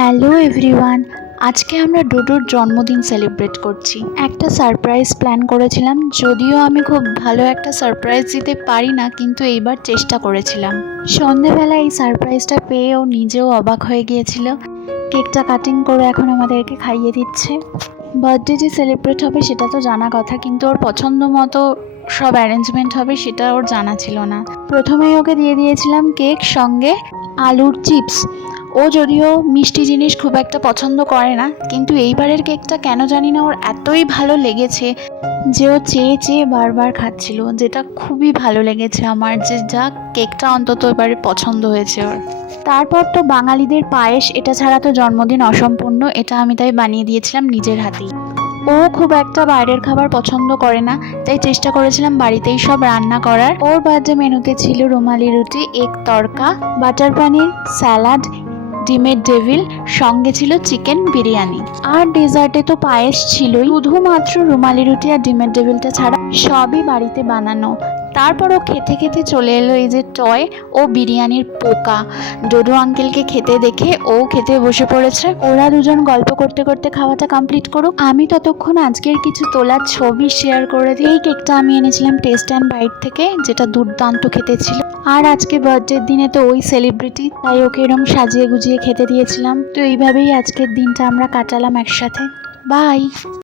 Hello everyone, আজকে আমরা ডোডোর জন্মদিন সেলিব্রেট করছি। একটা সারপ্রাইজ প্ল্যান করেছিলাম, যদিও আমি খুব ভালো একটা সারপ্রাইজ দিতে পারি না, কিন্তু এইবার চেষ্টা করেছিলাম। সন্ধেবেলা এই সারপ্রাইজটা পেয়ে ও নিজেও অবাক হয়ে গিয়েছিল। কেকটা কাটিং করে এখন আমাদেরকে খাইয়ে দিচ্ছে। বার্থডে যে সেলিব্রেট হবে সেটা তো জানা কথা, কিন্তু ওর পছন্দ মতো সব অ্যারেঞ্জমেন্ট হবে সেটা ওর জানা ছিল না। প্রথমেই ওকে দিয়ে দিয়েছিলাম কেক, সঙ্গে আলুর চিপস। ও যদিও মিষ্টি জিনিস খুব একটা পছন্দ করে না, কিন্তু এইবারের কেকটা কেন জানি না ওর এতই ভালো লেগেছে যে ও চেয়ে চেয়ে বারবার খাচ্ছিল, যেটা খুবই ভালো লেগেছে আমার, যে যা কেকটা অন্তত এবারে পছন্দ হয়েছে ওর। তারপর তো বাঙালিদের পায়েস, এটা ছাড়া তো জন্মদিন অসম্পূর্ণ। এটা আমি তাই বানিয়ে দিয়েছিলাম নিজের হাতেই। ও খুব একটা বাইরের খাবার পছন্দ করে না, তাই চেষ্টা করেছিলাম বাড়িতেই সব রান্না করার। ওর বার্থডে মেনুতে ছিল রুমালি রুটি, এগ তড়কা, বাটার পানির, স্যালাড, ডিমের ডেভিল, সঙ্গে ছিল চিকেন বিরিয়ানি। আর ডেজার্টে তো পায়েস ছিলই, শুধুমাত্র রুমালি রুটি আর ডিমের ডেভিলটা ছাড়া সবই বাড়িতে বানানো। তারপর ও খেতে খেতে চলে এলো এই যে টয় ও বিরিয়ানির পোকা। ডোডো আঙ্কেলকে খেতে দেখে ও খেতে বসে পড়েছে। ওরা দুজন গল্প করতে করতে খাওয়াটা কমপ্লিট করুক, আমি ততক্ষণ আজকের কিছু তোলা ছবি শেয়ার করে দিই। এই কেকটা আমি এনেছিলাম টেস্ট অ্যান্ড বাইট থেকে, যেটা দুর্দান্ত খেতে ছিল। আর আজকে বার্থডের দিনে তো ওই সেলিব্রিটি, তাই ওকে এরকম সাজিয়ে গুজিয়ে খেতে দিয়েছিলাম। তো এইভাবেই আজকের দিনটা আমরা কাটালাম একসাথে। বাই।